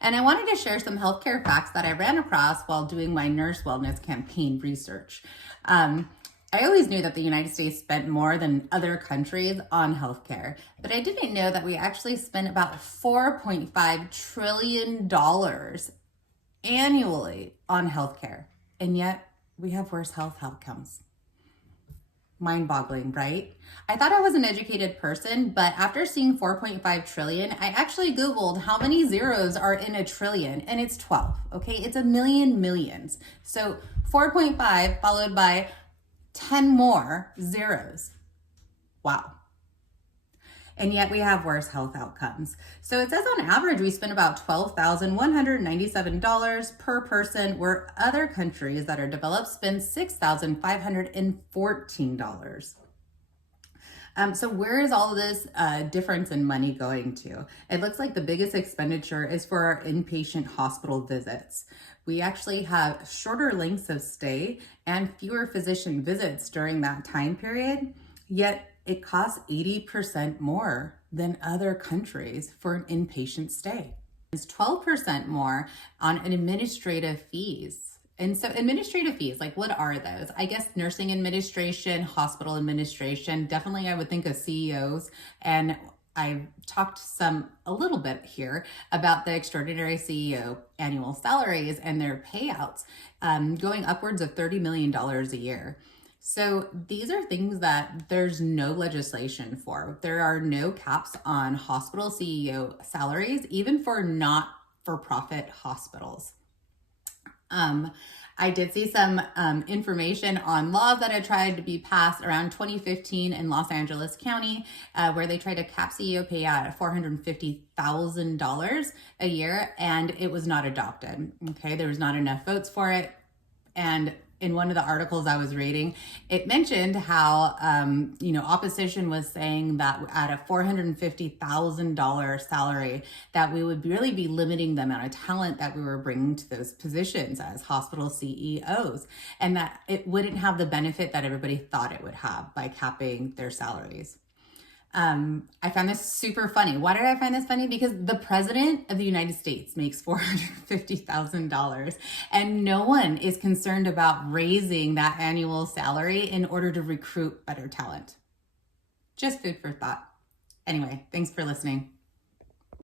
And I wanted to share some healthcare facts that I ran across while doing my nurse wellness campaign research. I always knew that the United States spent more than other countries on healthcare, but I didn't know that we actually spent about $4.5 trillion annually on healthcare. And yet we have worse health outcomes. Mind-boggling, right? I thought I was an educated person, but after seeing 4.5 trillion, I actually Googled how many zeros are in a trillion, and it's 12, okay? It's a million millions. So 4.5 followed by 10 more zeros. Wow. And yet we have worse health outcomes. So it says on average, we spend about $12,197 per person, where other countries that are developed spend $6,514. So where is all of this difference in money going to? It looks like the biggest expenditure is for our inpatient hospital visits. We actually have shorter lengths of stay and fewer physician visits during that time period, yet it costs 80% more than other countries for an inpatient stay. It's 12% more on an administrative fees. And so administrative fees, like what are those? I guess nursing administration, hospital administration, definitely I would think of CEOs. And I've talked a little bit here about the extraordinary CEO annual salaries and their payouts going upwards of $30 million a year. So these are things that there's no legislation for. There are no caps on hospital CEO salaries, even for not-for-profit hospitals. I did see some information on laws that had tried to be passed around 2015 in Los Angeles County, where they tried to cap CEO payout at $450,000 a year, and it was not adopted. Okay, there was not enough votes for it. And in one of the articles I was reading, it mentioned how, opposition was saying that at a $450,000 salary, that we would really be limiting the amount of talent that we were bringing to those positions as hospital CEOs, and that it wouldn't have the benefit that everybody thought it would have by capping their salaries. I found this super funny. Why did I find this funny? Because the president of the United States makes $450,000 and no one is concerned about raising that annual salary in order to recruit better talent. Just food for thought. Anyway, thanks for listening.